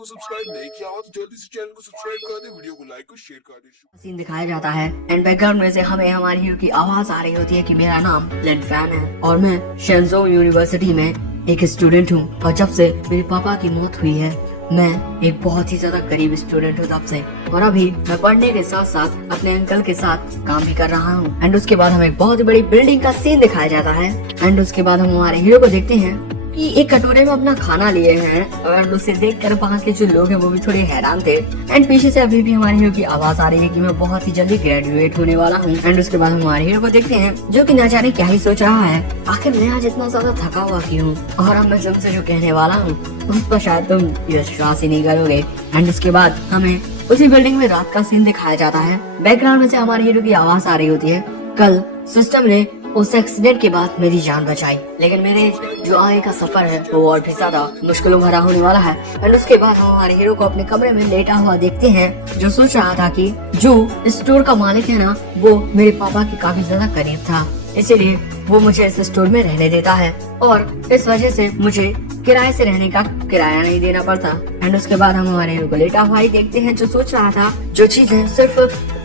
को सब्सक्राइब नहीं किया हो तो जल्दी से चैनल को सब्सक्राइब कर दे, वीडियो को लाइक और शेयर कर दे। सीन दिखाया जाता है एंड बैकग्राउंड में से हमें हमारी हीरो की आवाज आ रही होती है कि मेरा नाम लिन फैन है और मैं शेंजो यूनिवर्सिटी में एक स्टूडेंट हूँ और जब से मेरे पापा की मौत हुई है मैं एक बहुत ही ज्यादा गरीब स्टूडेंट हूँ तब से, और अभी मैं पढ़ने के साथ साथ अपने अंकल के साथ काम भी कर रहा हूँ। एंड उसके बाद हमें एक बहुत बड़ी बिल्डिंग का सीन दिखाया जाता है एंड उसके बाद हम हमारे हीरो को देखते हैं कि एक कटोरे में अपना खाना लिए हैं और उसे देखकर वहाँ के जो लोग हैं वो भी थोड़े हैरान थे। एंड पीछे से अभी भी हमारे हीरो की आवाज आ रही है कि मैं बहुत ही जल्दी ग्रेजुएट होने वाला हूँ। एंड उसके बाद हम हमारे हीरो को देखते हैं जो कि ना जाने क्या ही सोच रहा है, आखिर मैं आज इतना ज्यादा थका हुआ क्यों और अब मैं तुमसे जो कहने वाला हूँ उस पर शायद तुम विश्वास ही नहीं करोगे। एंड उसके बाद हमें उसी बिल्डिंग में रात का सीन दिखाया जाता है। बैकग्राउंड में से हमारे हीरो की आवाज आ रही होती है, कल सिस्टम ने उस एक्सीडेंट के बाद मेरी जान बचाई, लेकिन मेरे जो आगे का सफर है वो और भी ज्यादा मुश्किलों भरा होने वाला है। एंड उसके बाद हम हमारे हीरो को अपने कमरे में लेटा हुआ देखते हैं जो सोच रहा था कि जो स्टोर का मालिक है ना वो मेरे पापा के काफी ज्यादा करीब था, इसीलिए वो मुझे इस स्टोर में रहने देता है और इस वजह से मुझे किराए से रहने का किराया नहीं देना पड़ता। एंड उसके बाद हम हमारे हीरो को लेटा हुआ ही देखते हैं जो सोच रहा था जो चीजें सिर्फ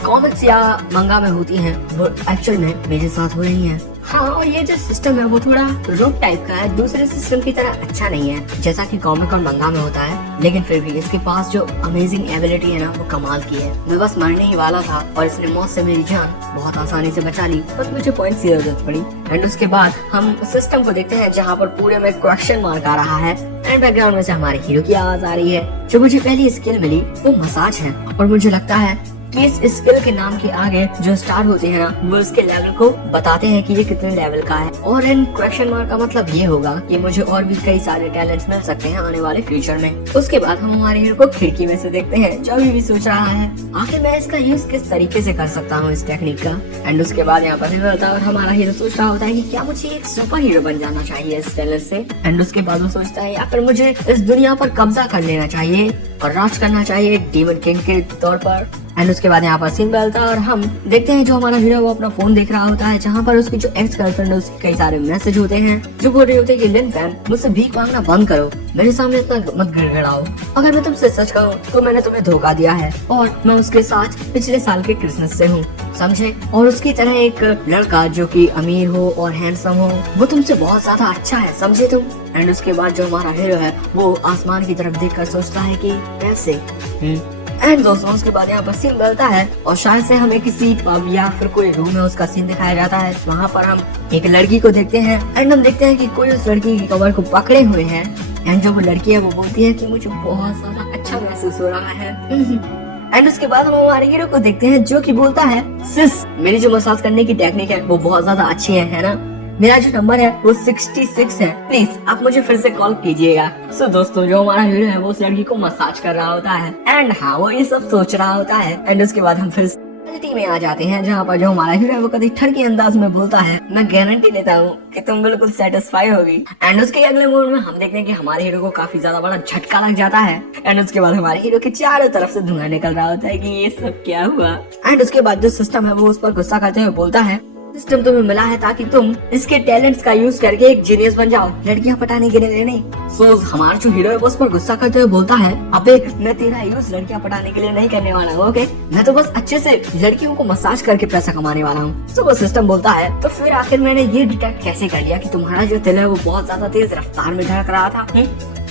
कॉमिक्स या मंगा में होती हैं वो एक्चुअल में मेरे साथ हो रही हैं। हाँ, और ये जो सिस्टम है वो थोड़ा रूट टाइप का है, दूसरे सिस्टम की तरह अच्छा नहीं है जैसा कि कॉमिक और मंगा में होता है, लेकिन फिर भी इसके पास जो अमेजिंग एबिलिटी है ना वो कमाल की है। मैं बस मरने ही वाला था और इसने मौत से मेरी जान बहुत आसानी से बचा ली, बस मुझे पॉइंट की जरूरत पड़ी। एंड उसके बाद हम सिस्टम को देखते हैं जहाँ पर पूरे में क्वेश्चन मार्क आ रहा है एंड बैकग्राउंड में से हमारे हीरो की आवाज आ रही है। जो मुझे पहली स्किल मिली वो मसाज है और मुझे लगता है कि इस स्किल के नाम के आगे जो स्टार होते हैं ना वो इसके लेवल को बताते हैं कि ये कितने लेवल का है, और इन क्वेश्चन मार्क का मतलब ये होगा कि मुझे और भी कई सारे टैलेंट्स मिल सकते हैं आने वाले फ्यूचर में। उसके बाद हम हमारे हीरो को खिड़की में से देखते हैं जो अभी भी सोच रहा है आखिर मैं इसका यूज किस तरीके से कर सकता हूँ इस टेक्निक का। एंड उसके बाद यहाँ पर होता है और हमारा हीरो सोच रहा होता है कि क्या मुझे एक सुपर हीरो बन जाना चाहिए इस टैलेंट से। एंड उसके बाद वो सोचता है या फिर मुझे इस दुनिया पर कब्जा कर लेना चाहिए और राज करना चाहिए एक डीमन किंग के तौर पर। एंड उसके बाद यहाँ पर सीन बदलता है और हम देखते हैं जो हमारा हीरो वो अपना फोन देख रहा होता है जहाँ पर उसकी जो एक्स गर्लफ्रेंड है उसके कई सारे मैसेज होते हैं जो बोल रहे होते हैं कि लिन फैन मुझसे भीख मांगना बंद करो, मेरे सामने इतना मत गिड़गिड़ाओ, अगर मैं तुमसे सच कहूँ तो मैंने तुम्हें धोखा दिया है और मैं उसके साथ पिछले साल के क्रिसमस से हूँ, समझे। और उसकी तरह एक लड़का जो कि अमीर हो और हैंडसम हो वो तुमसे बहुत ज्यादा अच्छा है, समझे तुम। एंड उसके बाद जो हमारा हीरो है वो आसमान की तरफ देखकर सोचता है कि कैसे। एंड दोस्तों उसके बाद यहाँ पर सीन बदलता है और शायद से हमें किसी पब या फिर कोई रूम में उसका सीन दिखाया जाता है। वहाँ पर हम एक लड़की को देखते हैं एंड हम देखते हैं कि कोई उस लड़की की कवर को पकड़े हुए हैं एंड जो वो लड़की है वो बोलती है कि मुझे बहुत ज्यादा अच्छा महसूस हो रहा है। एंड उसके बाद हम हमारे हीरो को देखते हैं जो कि बोलता है सिस मेरी जो मसाज करने की टेक्निक है वो बहुत ज्यादा अच्छी है ना, मेरा जो नंबर है वो 66 है, प्लीज आप मुझे फिर से कॉल कीजिएगा। सो दोस्तों जो हमारा हीरो है वो उस लड़की को मसाज कर रहा होता है एंड हाँ वो ये सब सोच रहा होता है। एंड उसके बाद हम फिर रियलिटी में आ जाते हैं जहाँ पर जो हमारा हीरो है वो कभी ठरकी अंदाज में बोलता है मैं गारंटी देता हूँ कि तुम बिल्कुल सेटिस्फाई होगी। एंड उसके अगले मोड में हम देखते हैं कि हमारे हीरो को काफी ज्यादा बड़ा झटका लग जाता है एंड उसके बाद हमारे हीरो के चारों तरफ से धुआं निकल रहा होता है कि ये सब क्या हुआ। एंड उसके बाद जो सिस्टम है वो उस पर गुस्सा करते हुए बोलता है सिस्टम तुम्हें मिला है ताकि तुम इसके टैलेंट्स का यूज करके एक जीनियस बन जाओ, लड़कियां पटाने के लिए नहीं। सो हमारा जो हीरो है वो उस पर गुस्सा करते हुए बोलता है अबे मैं तेरा यूज लड़कियां पटाने के लिए नहीं करने वाला हूँ, ओके मैं तो बस अच्छे से लड़कियों को मसाज करके पैसा कमाने वाला हूँ। सो वो सिस्टम बोलता है तो फिर आखिर मैंने ये डिटेक्ट कैसे कर लिया कि तुम्हारा जो दिल है वो बहुत ज्यादा तेज रफ्तार में धड़क रहा था।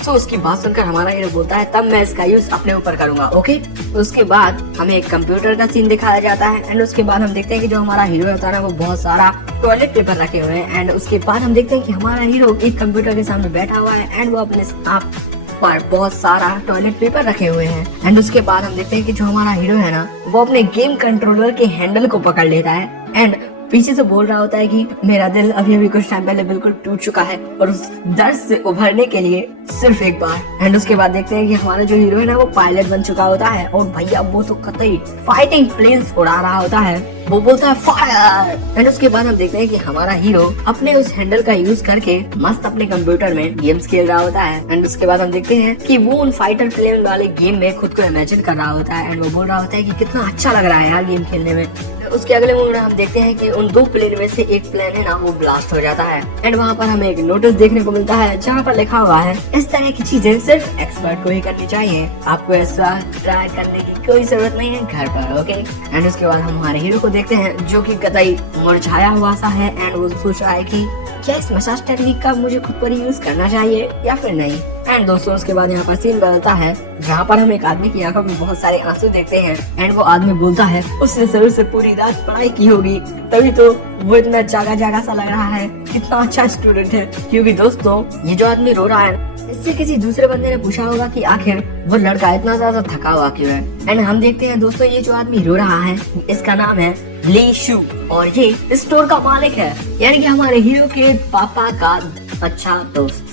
तो उसकी बात सुनकर हमारा हीरो बोलता है तब मैं इसका यूज अपने ऊपर करूंगा, ओके। उसके बाद हमें एक कंप्यूटर का सीन दिखाया जाता है एंड उसके बाद हम देखते हैं कि जो हमारा हीरो होता है वो बहुत सारा टॉयलेट पेपर रखे हुए हैं। एंड उसके बाद हम देखते हैं कि हमारा हीरो एक कंप्यूटर के सामने बैठा हुआ है एंड वो अपने आप पर बहुत सारा टॉयलेट पेपर रखे हुए हैं। एंड उसके बाद हम देखते हैं कि जो हमारा हीरो है ना वो अपने गेम कंट्रोलर के हैंडल को पकड़ लेता है एंड पीछे से बोल रहा होता है कि मेरा दिल अभी अभी कुछ टाइम पहले बिल्कुल टूट चुका है और उस दर्द से उभरने के लिए सिर्फ एक बार। एंड उसके बाद देखते हैं कि हमारा जो हीरो है ना वो पायलट बन चुका होता है और भैया वो तो कतई फाइटिंग प्लेन्स उड़ा रहा होता है वो बोलता है फायर। एंड उसके बाद हम देखते हैं कि हमारा हीरो अपने उस हैंडल का यूज करके मस्त अपने कंप्यूटर में गेम्स खेल रहा होता है। एंड उसके बाद हम देखते हैं कि वो उन फाइटर प्लेन वाले गेम में खुद को इमेजिन कर रहा होता है। एंड वो बोल रहा होता है कि कितना अच्छा लग रहा है यार गेम खेलने में। उसके अगले मोमेंट में हम देखते हैं कि उन 2 प्लेन में से एक प्लेन है ना वो ब्लास्ट हो जाता है। एंड वहाँ पर हमें एक नोटिस देखने को मिलता है जहाँ पर लिखा हुआ है इस तरह की चीजें सिर्फ एक्सपर्ट को ही करनी चाहिए, आपको ऐसा ट्राई करने की कोई जरूरत नहीं है घर पर। ओके। एंड उसके बाद हम हमारे हीरो को देखते हैं जो कि कतई मुरझाया हुआ सा है। एंड वो सोच रहा है कि क्या इस मसाज टेक्निक का मुझे खुद पर यूज करना चाहिए या फिर नहीं। एंड दोस्तों उसके बाद यहाँ पर सीन बदलता है जहाँ पर हम एक आदमी की आंखों में बहुत सारे आंसू देखते हैं। एंड वो आदमी बोलता है उसने जरूर से पूरी रात पढ़ाई की होगी तभी तो वो इतना जागा जागा सा लग रहा है, कितना अच्छा स्टूडेंट है। क्योंकि दोस्तों ये जो आदमी रो रहा है इससे किसी दूसरे बंदे ने पूछा होगा कि आखिर वो लड़का इतना ज्यादा थका हुआ क्यों है। एंड हम देखते हैं दोस्तों ये जो आदमी रो रहा है इसका नाम है ली शू और ये स्टोर का मालिक है, यानी कि हमारे हीरो के पापा का अच्छा दोस्त।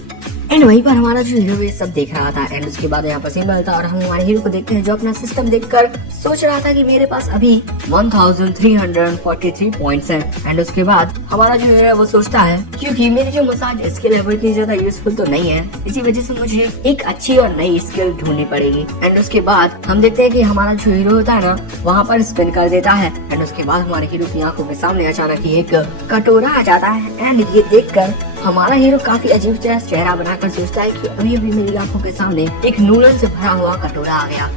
एंड वहीं पर हमारा जो हीरो ये सब देख रहा था। एंड उसके बाद यहाँ पर सीन बदलता और हम हमारे हीरो को देखते हैं जो अपना सिस्टम देखकर सोच रहा था कि मेरे पास अभी 1343 पॉइंट्स हैं। एंड उसके बाद हमारा जो हीरो है वो सोचता है क्योंकि मेरी जो मसाज स्किल है वो इतनी ज्यादा यूजफुल तो नहीं है, इसी वजह से मुझे एक अच्छी और नई स्किल ढूंढनी पड़ेगी। एंड उसके बाद हम देखते हैं कि हमारा जो हीरो होता है ना वहाँ पर स्पिन कर देता है। एंड उसके बाद हमारे हीरो की आंखों के सामने अचानक ही एक कटोरा आ जाता है। एंड ये देखकर हमारा हीरो काफी अजीब सा चेहरा बनाकर सोचता है कि अभी अभी मेरी आंखों के सामने एक नूडल से भरा हुआ कटोरा आ गया।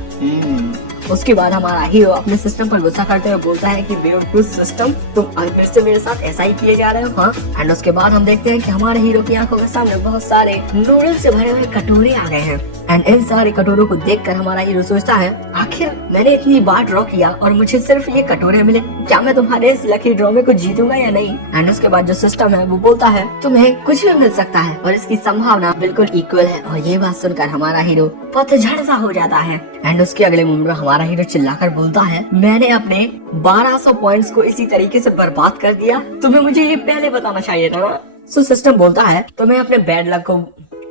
उसके बाद हमारा हीरो अपने सिस्टम पर गुस्सा करते हुए बोलता है कि बेवकूफ सिस्टम, तुम फिर से मेरे साथ ऐसा ही किए जा रहे हो। हाँ। एंड उसके बाद हम देखते हैं कि हमारे हीरो की आंखों के सामने बहुत सारे नूडल्स से भरे हुए कटोरे आ गए हैं। एंड इन सारे कटोरों को देखकर हमारा हीरो सोचता है आखिर मैंने इतनी बार ड्रॉ किया और मुझे सिर्फ ये कटोरे मिले, क्या मैं तुम्हारे इस लकी ड्रॉ में कुछ जीतूंगा या नहीं। एंड उसके बाद जो सिस्टम है वो बोलता है तुम्हें कुछ भी मिल सकता है और इसकी संभावना बिल्कुल इक्वल है। और ये बात सुनकर हमारा हीरो पतझड़ सा हो जाता है। एंड उसके अगले मोमेंट में हमारा हीरो चिल्लाकर बोलता है मैंने अपने 1200 पॉइंट्स को इसी तरीके से बर्बाद कर दिया, तुम्हें मुझे ये पहले बताना चाहिए था ना। सो सिस्टम बोलता है तुम्हें अपने बैड लक को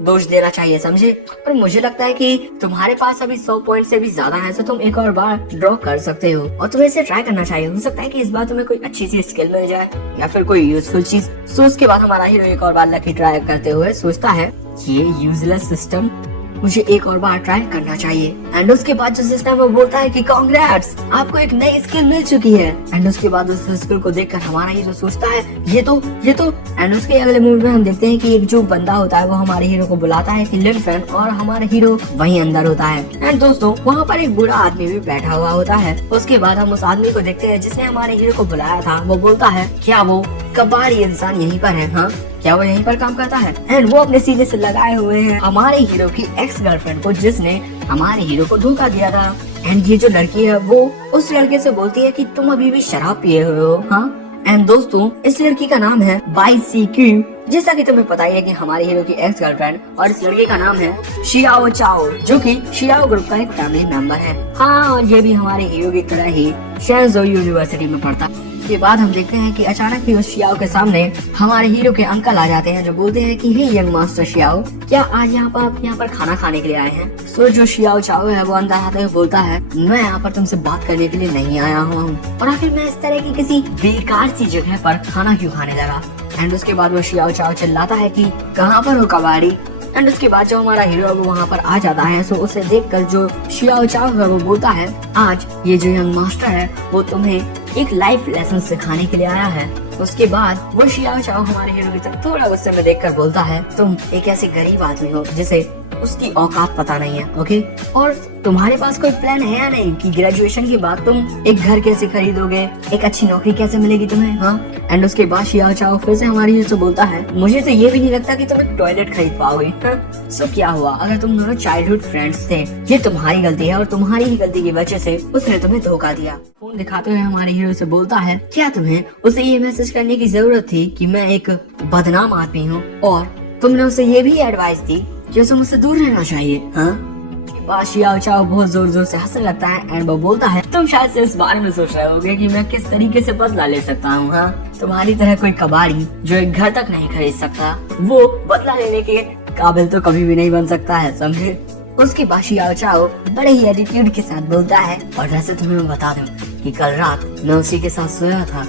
दोष देना चाहिए, समझे। पर मुझे लगता है कि तुम्हारे पास अभी 100 पॉइंट से भी ज्यादा है, तो तुम एक और बार ड्रॉ कर सकते हो और तुम्हें इसे ट्राई करना चाहिए। हो सकता है कि इस बार तुम्हें कोई अच्छी सी स्किल मिल जाए या फिर कोई यूजफुल चीज। सो उसके बाद हमारा हीरो एक और बार लकी ट्राई करते हुए सोचता है ये यूजलेस सिस्टम, मुझे एक और बार ट्राई करना चाहिए। एंड उसके बाद जो सिस्टम वो बोलता है कि कांग्रेट्स, आपको एक नई स्किल मिल चुकी है। एंड उसके बाद उस स्किल को देखकर हमारा हीरो सोचता है ये तो। एंड उसके अगले मूवी में हम देखते हैं कि एक जो बंदा होता है वो हमारे हीरो को बुलाता है कि लिन फैन, और हमारा हीरो वहीं अंदर होता है। एंड दोस्तों वहाँ पर एक बूढ़ा आदमी भी बैठा हुआ होता है। उसके बाद हम उस आदमी को देखते हैं जिसने हमारे हीरो को बुलाया था। वो बोलता है क्या वो कबाड़ी इंसान यहीं पर है? हाँ, क्या वो यहीं पर काम करता है? एंड वो अपने सीने से लगाए हुए हैं हमारे हीरो की एक्स गर्लफ्रेंड को जिसने हमारे हीरो को धोखा दिया था। एंड ये जो लड़की है वो उस लड़के से बोलती है कि तुम अभी भी शराब पिए हुए हो। हाँ। एंड दोस्तों इस लड़की का नाम है बाई सी क्यू। जैसा कि तुम्हें पता ही है कि हमारे हीरो की एक्स गर्लफ्रेंड और इस लड़के का नाम है शियाओ चाओ, जो कि शियाओ ग्रुप का एक फैमिली मेंबर है। हाँ, और ये भी हमारे हीरो की तरह ही शेंजो यूनिवर्सिटी में पढ़ता है। के बाद हम देखते हैं कि अचानक ही उस शियाओ के सामने हमारे हीरो के अंकल आ जाते हैं जो बोलते हैं कि हे यंग मास्टर शियाओ, क्या आज आप यहाँ पर खाना खाने के लिए आए हैं? सो जो शियाओ चाओ है वो अंदर आते हुए बोलता है मैं यहाँ पर तुमसे बात करने के लिए नहीं आया हूँ, और आखिर मैं इस तरह की किसी बेकार सी जगह पर खाना क्यों खाने लगा। एंड उसके बाद वो शियाओ चाओ चिल्लाता है कि कहाँ पर हो कबाड़ी। एंड उसके बाद जो हमारा हीरो है वो वहाँ पर आ जाता है। सो उसे देखकर जो शियाओ चाओ है वो बोलता है आज ये जो यंग मास्टर है वो तुम्हें एक लाइफ लेसन सिखाने के लिए आया है। उसके बाद वो शियाओ चाओ हमारे हीरो की तरफ थोड़ा गुस्से में देखकर बोलता है तुम एक ऐसे गरीब आदमी हो जिसे उसकी औकात पता नहीं है। ओके, और तुम्हारे पास कोई प्लान है या नहीं कि ग्रेजुएशन के बाद तुम एक घर कैसे खरीदोगे, एक अच्छी नौकरी कैसे मिलेगी तुम्हें? हाँ। एंड उसके बाद शियाओ चाओ फिर से हमारी हीरो से बोलता है मुझे तो ये भी नहीं लगता कि तुम एक टॉयलेट खरीद पाओगे। हाँ? सो क्या हुआ अगर तुम दोनों चाइल्डहुड फ्रेंड्स थे? ये तुम्हारी गलती है और तुम्हारी ही गलती की वजह से उसने तुम्हें धोखा दिया। फोन दिखाते हुए हमारे हीरो से बोलता है क्या तुम्हें उसे ये मैसेज करने की जरूरत थी कि मैं एक बदनाम आदमी हूँ, और तुमने उसे ये भी एडवाइस दी कि उसे मुझसे दूर रहना चाहिए? हाँ। शियाओ चाओ बहुत जोर जोर से हंसने लगता है एंड वो बोलता है तुम शायद से इस बारे में सोच रहे होगे कि मैं किस तरीके से बदला ले सकता हूँ। हाँ, तुम्हारी तरह कोई कबाड़ी जो एक घर तक नहीं खरीद सकता वो बदला लेने के काबिल तो कभी भी नहीं बन सकता है, समझे? उसके बाद शियाओ चाओ बड़े ही एटीट्यूड के साथ बोलता है, और वैसे तुम्हें मैं बता दूं कि कल रात मैं उसी के साथ सोया था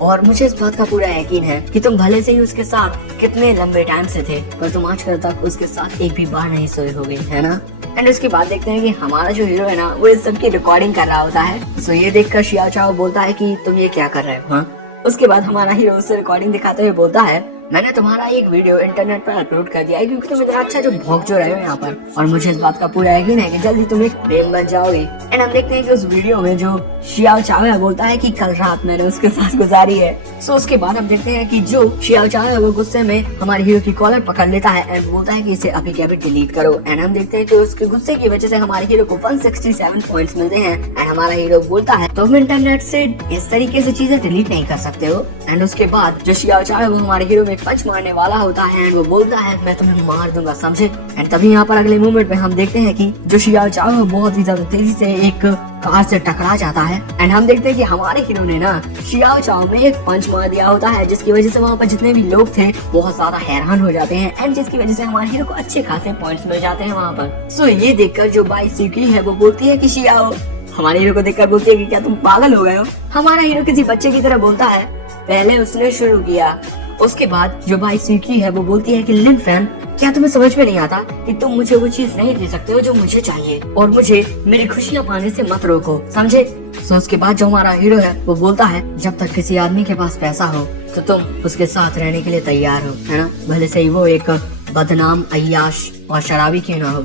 और मुझे इस बात का पूरा यकीन है कि तुम भले से ही उसके साथ कितने लंबे टाइम से थे, पर तुम आजकल तक उसके साथ एक भी बार नहीं सोए होगे, है ना। एंड उसके बाद देखते हैं कि हमारा जो हीरो है ना, वो इस सब की रिकॉर्डिंग कर रहा होता है। सो ये देखकर शियाओ चाओ बोलता है कि तुम ये क्या कर रहे हो, हाँ। उसके बाद हमारा हीरो उससे रिकॉर्डिंग दिखाते हुए बोलता है, मैंने तुम्हारा एक वीडियो इंटरनेट पर अपलोड कर दिया है क्योंकि तुम इतना अच्छा जो भौंक जो रहे हो यहाँ पर, और मुझे इस बात का पूरा यकीन है कि जल्दी तुम एक मेम बन जाओगे। एंड हम देखते हैं कि उस वीडियो में जो शियाओ चाओ बोलता है कि कल रात मैंने उसके साथ गुजारी है। सो उसके बाद हम देखते हैं कि जो शियाओ चाओ है वो गुस्से में हमारे हीरो की कॉलर पकड़ लेता है एंड बोलता है कि इसे अभी के अभी डिलीट करो। एंड हम देखते हैं कि उसके गुस्से की वजह से हमारे हीरो को 167 पॉइंट्स मिलते हैं। एंड हमारा हीरो बोलता है तुम इंटरनेट से इस तरीके से चीजें डिलीट नहीं कर सकते हो। एंड उसके बाद जो शियाओ चाओ है वो हमारे हीरो में पंच मारने वाला होता है एंड वो बोलता है मैं तुम्हें मार दूंगा, समझे। एंड तभी यहाँ पर अगले मोमेंट में हम देखते हैं कि जो शियाओ चाओ है बहुत ही ज्यादा तेजी से एक कार से टकरा जाता है। एंड हम देखते हैं कि हमारे हीरो ने ना शियाओ चाओ में एक पंच मार दिया होता है, जिसकी वजह से वहाँ पर जितने भी लोग थे बहुत ज्यादा हैरान हो जाते हैं एंड जिसकी वजह से हमारे हीरो को अच्छे खासे पॉइंट्स मिल जाते हैं वहाँ पर। सो ये देखकर जो बाई सीकी है वो बोलती है कि शियाओ, हमारे हीरो को देखकर बोलती है कि क्या तुम पागल हो गए हो। हमारा हीरो किसी बच्चे की तरह बोलता है, पहले उसने शुरू किया। उसके बाद जो बाई सीकी है वो बोलती है कि लिन फैन, क्या तुम्हें समझ में नहीं आता कि तुम मुझे वो चीज नहीं दे सकते हो जो मुझे चाहिए, और मुझे मेरी खुशियाँ पाने से मत रोको, समझे। सो उसके बाद जो हमारा हीरो है वो बोलता है, जब तक किसी आदमी के पास पैसा हो तो तुम उसके साथ रहने के लिए तैयार हो, है ना, भले से ही वो एक बदनाम अय्याश और शराबी क्यों ना हो,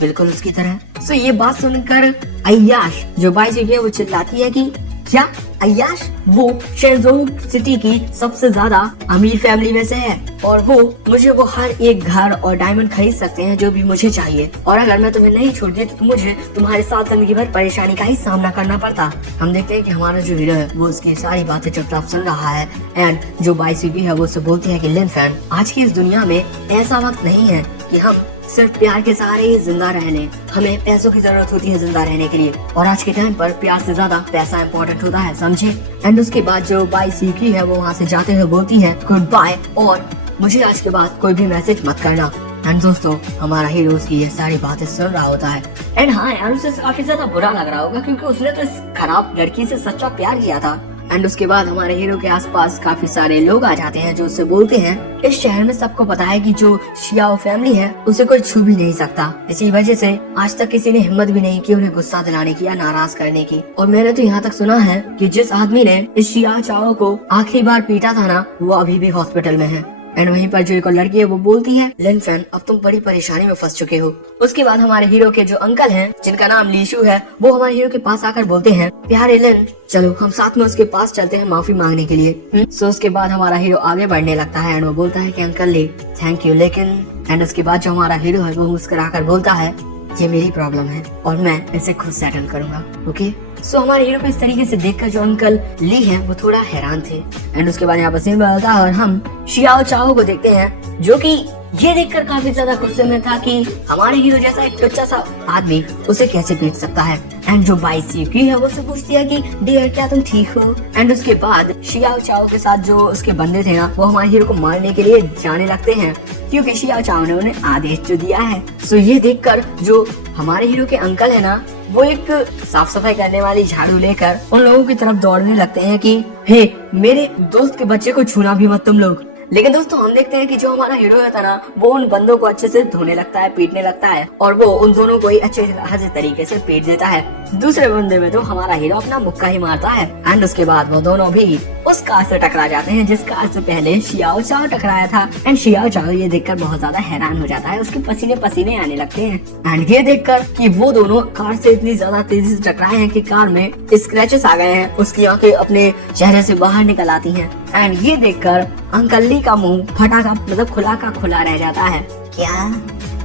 बिल्कुल उसकी तरह। सो ये बात सुनकर अय्याश जो बाई सीकी है वो चिल्लाती है कि क्या अय्याश, वो शेंजोऊ सिटी की सबसे ज्यादा अमीर फैमिली में से है और वो मुझे वो हर एक घर और डायमंड खरीद सकते हैं जो भी मुझे चाहिए, और अगर मैं तुम्हें नहीं छोड़ती तो मुझे तुम्हारे साथ जिंदगी भर परेशानी का ही सामना करना पड़ता। हम देखते हैं कि हमारा जो हीरो है वो उसकी सारी बातें चुपचाप सुन रहा है एंड जो बाई सीकी है वो उससे बोलती है कि लिन फैन, आज की इस दुनिया में ऐसा वक्त नहीं है कि हम सिर्फ प्यार के सहारे ही जिंदा रह लें, हमें पैसों की जरूरत होती है जिंदा रहने के लिए, और आज के टाइम पर प्यार से ज्यादा पैसा इम्पोर्टेंट होता है, समझे। एंड उसके बाद जो बाई सीकी है वो वहाँ से जाते हुए बोलती है गुड बाय, और मुझे आज के बाद कोई भी मैसेज मत करना। एंड दोस्तों हमारा हीरो उसकी ये सारी बातें सुन रहा होता है एंड हाँ यार, उसे काफी ज्यादा बुरा लग रहा होगा क्योंकि उसने तो इस खराब लड़की से सच्चा प्यार किया था। एंड उसके बाद हमारे हीरो के आसपास काफी सारे लोग आ जाते हैं जो उससे बोलते हैं, इस शहर में सबको पता है कि जो शियाओ फैमिली है उसे कोई छू भी नहीं सकता, इसी वजह से आज तक किसी ने हिम्मत भी नहीं की उन्हें गुस्सा दिलाने की या नाराज करने की। और मैंने तो यहाँ तक सुना है कि जिस आदमी ने इस शियाओ चाओ को आखिरी बार पीटा था ना, वो अभी भी हॉस्पिटल में है। एंड वहीं पर जो एक लड़की है वो बोलती है, लिन फैन, अब तुम बड़ी परेशानी में फंस चुके हो। उसके बाद हमारे हीरो के जो अंकल हैं जिनका नाम लीशु है वो हमारे हीरो के पास आकर बोलते हैं, प्यारे लिन, चलो हम साथ में उसके पास चलते हैं माफी मांगने के लिए। सो उसके बाद हमारा हीरो आगे बढ़ने लगता है एंड वो बोलता है कि अंकल ली थैंक यू, लेकिन। एंड उसके बाद जो हमारा हीरो है वो मुस्कुराकर बोलता है, ये मेरी प्रॉब्लम है और मैं इसे खुद सेटल करूंगा, ओके। सो हमारे हीरो को इस तरीके से देखकर जो अंकल ली हैं वो थोड़ा हैरान थे। एंड उसके बाद यहाँ पर सीन बदलता है और हम शियाओ चाओ को देखते हैं जो कि ये देखकर काफी ज्यादा गुस्से में था कि हमारे हीरो जैसा एक टुच्चा सा आदमी उसे कैसे पीट सकता है। एंड जो बाई सीकी है वो उससे पूछती है कि डियर क्या तुम ठीक हो। एंड उसके बाद शियाओ चाओ के साथ जो उसके बंदे थे ना वो हमारे हीरो को मारने के लिए जाने लगते हैं क्योंकि शियाओ चाओ ने उन्हें आदेश जो दिया है। सो ये देखकर जो हमारे हीरो के अंकल है ना वो एक साफ सफाई करने वाली झाड़ू लेकर उन लोगों की तरफ दौड़ने लगते हैं कि हे मेरे दोस्त के बच्चे को छूना भी मत तुम लोग। लेकिन दोस्तों हम देखते हैं कि जो हमारा हीरो है ना वो उन बंदों को अच्छे से धोने लगता है, पीटने लगता है, और वो उन दोनों को ही अच्छे खासे तरीके से पीट देता है। दूसरे बंदे में तो हमारा हीरो अपना मुक्का ही मारता है एंड उसके बाद वो दोनों भी उस कार से टकरा जाते हैं जिस कार से पहले शियाओ चाओ टकराया था। एंड शियाओ चाओ ये देखकर बहुत ज्यादा हैरान हो जाता है, उसके पसीने पसीने आने लगते हैं। एंड ये देखकर कि वो दोनों कार से इतनी ज्यादा तेजी से टकराए हैं कि कार में स्क्रैचेस आ गए हैं, उसकी आंखें अपने चेहरे से बाहर निकल आती हैं। एंड ये देखकर अंकल ली का मुंह फटा का मतलब खुला का खुला रह जाता है। क्या?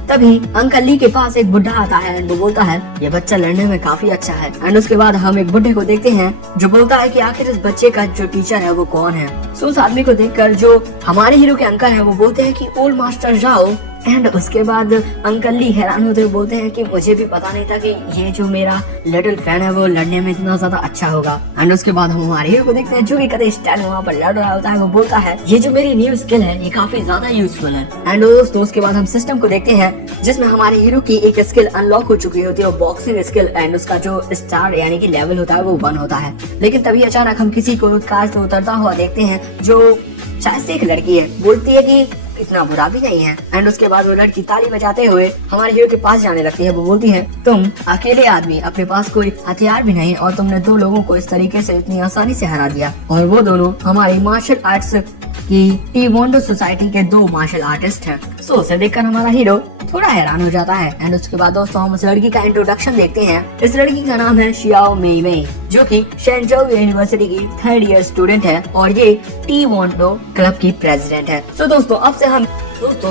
तभी अंकल ली के पास एक बुढ़ा आता है एंड वो बोलता है, ये बच्चा लड़ने में काफी अच्छा है। एंड उसके बाद हम एक बुढ़े को देखते हैं जो बोलता है कि आखिर इस बच्चे का जो टीचर है वो कौन है। सो उस आदमी को देखकर जो हमारे हीरो के अंकल है वो बोलते हैं कि ओल्ड मास्टर जाओ एंड उसके बाद अंकल ली हैरान होते हुए बोलते हैं कि मुझे भी पता नहीं था कि ये जो मेरा लिटिल फैन है वो लड़ने में इतना ज्यादा अच्छा होगा। एंड उसके बाद हम हमारे हीरो को देखते हैं जो कि कदे स्टाइल वहाँ पर लड़ रहा होता है। वो बोलता है ये जो मेरी न्यू स्किल है ये काफी ज्यादा यूजफुल है। एंड दोस्तों उसके बाद हम सिस्टम को देखते हैं जिसमें हमारे हीरो की एक स्किल अनलॉक हो चुकी होती है, बॉक्सिंग स्किल। एंड उसका जो स्टार यानी कि लेवल होता है वो 1 होता है। लेकिन तभी अचानक हम किसी को कार से उतरता हुआ देखते हैं जो शायद से एक लड़की है। बोलती है कि इतना बुरा भी नहीं है। एंड उसके बाद वो लड़की ताली बजाते हुए हमारे हीरो के पास जाने लगती है। वो बोलती है तुम अकेले आदमी, अपने पास कोई हथियार भी नहीं और तुमने 2 लोगों को इस तरीके से इतनी आसानी से हरा दिया। और वो दोनों हमारी मार्शल आर्ट्स की टीवोंडो सोसाइटी के 2 मार्शल आर्टिस्ट हैं। सो उसे देखकर हमारा हीरो थोड़ा हैरान हो जाता है। एंड उसके बाद दोस्तों हम उस लड़की का इंट्रोडक्शन देखते हैं। इस लड़की का नाम है शियाओ मेई मेई, जो कि शेंजोउ यूनिवर्सिटी की 3rd ईयर स्टूडेंट है और ये टीवोंडो क्लब की प्रेसिडेंट है। सो दोस्तों अब से हम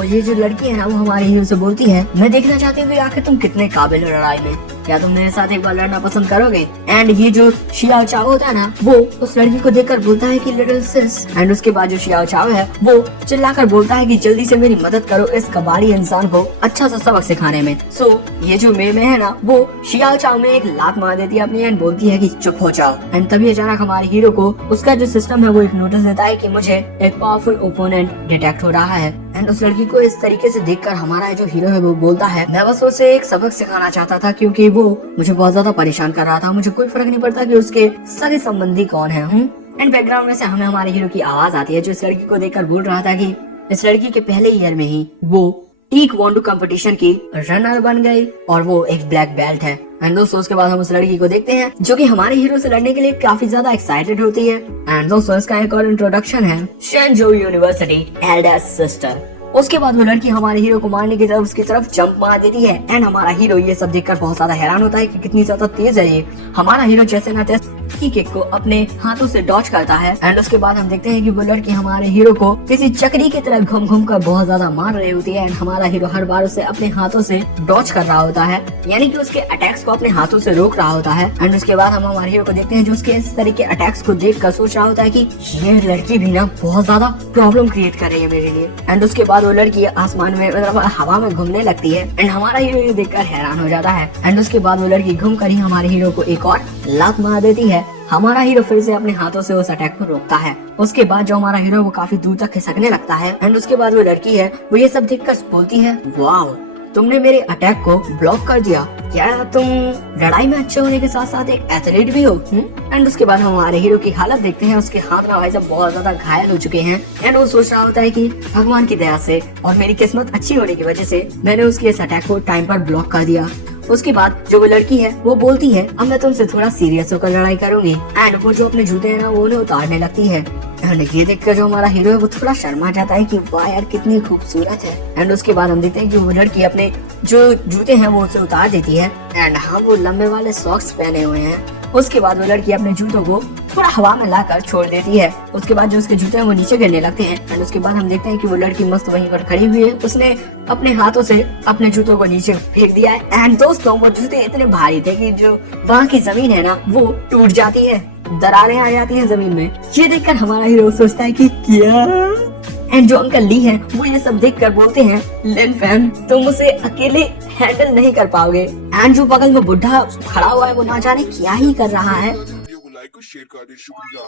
ये जो लड़की है ना वो हमारे हीरो से बोलती है मैं देखना चाहती हूँ कि आखिर तुम कितने काबिल हो लड़ाई में, क्या तुम मेरे साथ एक बार लड़ना पसंद करोगे। एंड ये जो शियाओ चाओ होता है ना वो उस लड़की को देखकर बोलता है कि लिटिल सिस। एंड उसके बाद जो शियाओ चाओ है वो चिल्लाकर बोलता है कि जल्दी से मेरी मदद करो इस कबाड़ी इंसान को अच्छा सा सबक सिखाने में। सो ये जो मे है ना वो शियाओ चाओ में एक लात मार देती है अपनी एंड बोलती है कि चुप हो जाओ। एंड तभी अचानक हमारे हीरो को उसका जो सिस्टम है वो एक नोटिस देता है कि मुझे एक पावरफुल ओपोनेंट डिटेक्ट हो रहा है। एंड उस लड़की को इस तरीके से देखकर हमारा जो हीरो है वो बोलता है मैं बस उसे एक सबक सिखाना चाहता था क्योंकि वो मुझे बहुत ज्यादा परेशान कर रहा था, मुझे कोई फर्क नहीं पड़ता कि उसके सगे संबंधी कौन है। एंड बैकग्राउंड में से हमें हमारे हीरो की आवाज आती है जो इस लड़की को देखकर बोल रहा था कि इस लड़की के पहले ईयर में ही वो टेक्वोंडो कंपटीशन की रनर बन गई और वो एक ब्लैक बेल्ट है। एंड दोस्तों उसके बाद हम उस लड़की को देखते हैं जो कि हमारे हीरो से लड़ने के लिए काफी ज्यादा एक्साइटेड होती है। एंड दोस्तों इसका एक और इंट्रोडक्शन है शेंजोउ यूनिवर्सिटी एल्डेस्ट सिस्टर। उसके बाद वो लड़की हमारे हीरो को मारने की तरफ उसकी तरफ जंप मार देती है। एंड हमारा हीरो ये सब देखकर बहुत ज्यादा हैरान होता है कि कितनी ज्यादा तेज है ये। हमारा हीरो जैसे ना तैसे किक को अपने हाथों से डॉच करता है। एंड उसके बाद हम देखते हैं कि वो लड़की हमारे हीरो को किसी चक्री की तरह घूम घूम कर बहुत ज्यादा मार रही होती है। एंड हमारा हीरो हर बार उसे अपने हाथों से डॉच कर रहा होता है, यानी कि उसके अटैक्स को अपने हाथों से रोक रहा होता है। एंड उसके बाद हम हमारे हीरो को देखते हैं जो उसके इस तरह के अटैक्स को देख कर सोच रहा होता है कि ये लड़की भी ना बहुत ज्यादा प्रॉब्लम क्रिएट कर रही है मेरे लिए। एंड उसके बाद वो लड़की आसमान में मतलब हवा में घूमने लगती है। एंड हमारा हीरो ये देखकर हैरान हो जाता है। एंड उसके बाद वो लड़की घूम कर ही हमारे हीरो को एक और लात मार देती है। हमारा हीरो फिर से अपने हाथों से उस अटैक को रोकता है। उसके बाद जो हमारा हीरो वो काफी दूर तक खिसकने लगता है। एंड उसके बाद वो लड़की है वो ये सब देखकर बोलती है वाओ तुमने मेरे अटैक को ब्लॉक कर दिया, क्या तुम लड़ाई में अच्छे होने के साथ साथ एक एथलीट भी हो। एंड उसके बाद हम हमारे हीरो की हालत देखते हैं, उसके हाथ में भाई साहब बहुत ज्यादा घायल हो चुके हैं। एंड वो सोच रहा होता है कि भगवान की दया से और मेरी किस्मत अच्छी होने की वजह से मैंने उसके इस अटैक को टाइम पर ब्लॉक कर दिया। उसके बाद जो वो लड़की है वो बोलती है अब मैं तुमसे थोड़ा सीरियस होकर लड़ाई करूंगी। एंड वो जो अपने जूते हैं ना वो उन्हें उतारने लगती है। एंड ये देखकर जो हमारा हीरो है वो थोड़ा शर्मा जाता है कि वाह यार कितनी खूबसूरत है। एंड उसके बाद हम देखते हैं कि वो लड़की अपने जो जूते हैं वो उसे उतार देती है। एंड हाँ वो लंबे वाले सॉक्स पहने हुए हैं। उसके बाद वो लड़की अपने जूतों को थोड़ा हवा में लाकर छोड़ देती है। उसके बाद जो उसके जूते हैं वो नीचे गिरने लगते हैं। एंड उसके बाद हम देखते हैं कि वो लड़की मस्त वहीं पर खड़ी हुई है, उसने अपने हाथों से अपने जूतों को नीचे फेंक दिया है। एंड दोस्तों वो जूते इतने भारी थे कि जो वहाँ की जमीन है ना वो टूट जाती है, दरारें आ जाती है जमीन में। ये देखकर हमारा हीरो सोचता है कि क्या। एंड जो अंकल ली है वो ये सब देखकर बोलते हैं लिन फैन तुम उसे अकेले हैंडल नहीं कर पाओगे। एंड जो बगल में बुढ़ा खड़ा हुआ है वो ना जाने क्या ही कर रहा है। वीडियो को लाइक और शेयर कर दे, शुक्रिया।